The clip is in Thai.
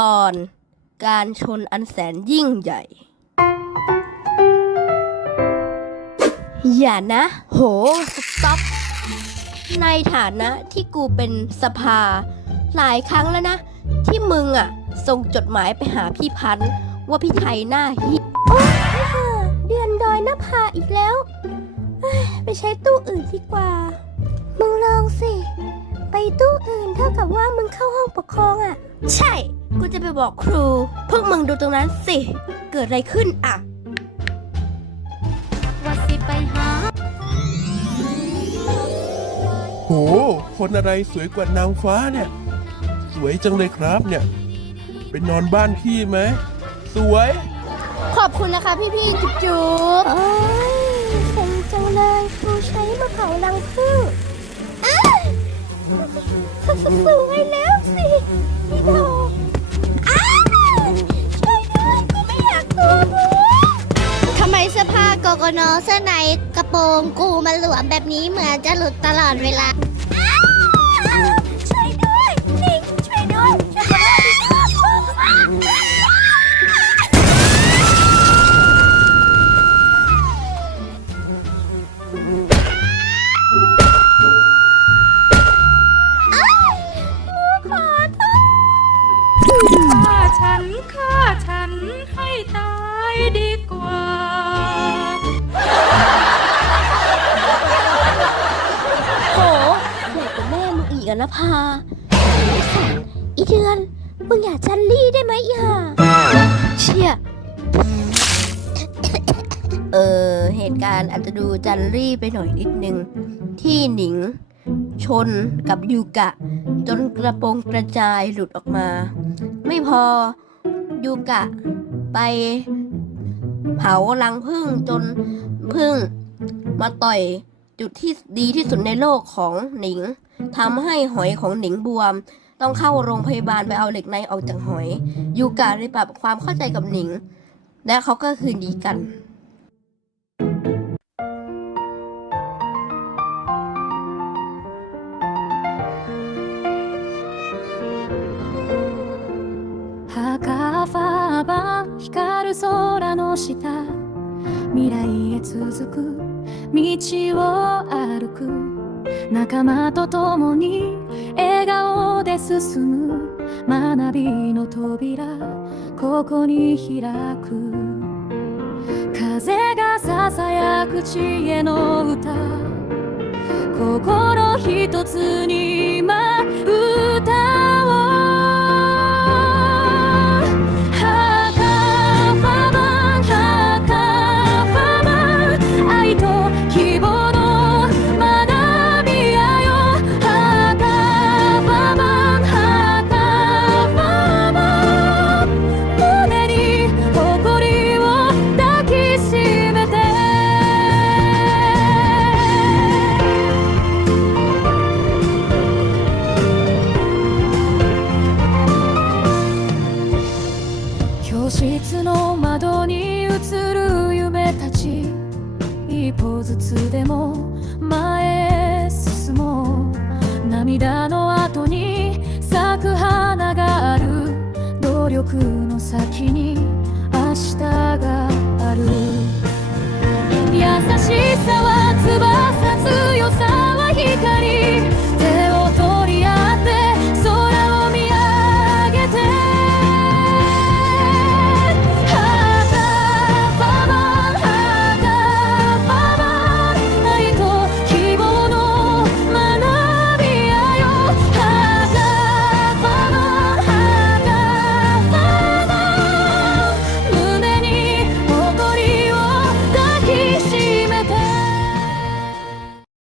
ตอนการชนอันแสนยิ่งใหญ่ อย่านะ โห สต็อป ในฐานะที่กูเป็นสภา หลายครั้งแล้วนะ ที่มึงอะ ส่งจดหมายไปหาพี่พันธ์ว่าพี่ไทยหน้าฮิโอ้เดือนดอยหน้าผาอีกแล้ว ไปใช้ตู้อื่นดีกว่า ตู้อื่นเท่ากับว่ามึงเข้าห้องปกครองอะ่ะ ใช่ กูจะไปบอกครู พวกมึงดูตรงนั้นสิ เกิดอะไรขึ้นอะ ว่าสิไปหา โห คนอะไรสวยกว่านางฟ้าเนี่ย สวยจังเลยครับเนี่ย ไปนอนบ้านพี่ไหม สวย ขอบคุณนะคะพี่พี่จุ๊บจุ๊บ โอ้ยเซ็งจังเลยครูใช้มะเผารังผึ้งอ้าว สวยแล้วสิพี่ดอกอ้าวช่วยด้วยกูไม่อยากตัวกูทำไมเสื้อผ้าโกโกโนเสื้อในกระโปรงกูมันหลวมแบบนี้เหมือนจะหลุดตลอดเวลาช่วยด้วยนิงช่วยด้วยช่วยด้วย ฉันฆ่าฉันให้ตายดีกว่า โหใหญ่กว่าแม่มึงอีกอะนะพาไอ้สัตว์อีเดือน มึงอย่าจันลี่ได้ไหมอีห่าเชี่ย เออเหตุการณ์อาจจะดูจันรี่ไปหน่อยนิดนึง ที่หนิง ชนกับยูกะ จนกระโปรงกระจายหลุดออกมา ไม่พอยูกะ ไปเผารังพึ่งจนพึ่งมาต่อยจุดที่ดีที่สุดในโลกของหนิงทำให้หอยของหนิงบวม ต้องเข้าโรงพยาบาลไปเอาเหล็กในออกจากหอย ยูกะเลยปรับความเข้าใจกับหนิง และเขาก็คืนดีกัน 未来へ続く。道を歩く。仲間と共に笑顔で進む。学びの扉。ここに開く。風がささやく知恵の歌。心一つに歩ずつでも前へ進もう。涙の後に咲く花がある。努力の先に明日がある。優しさは翼強さは光。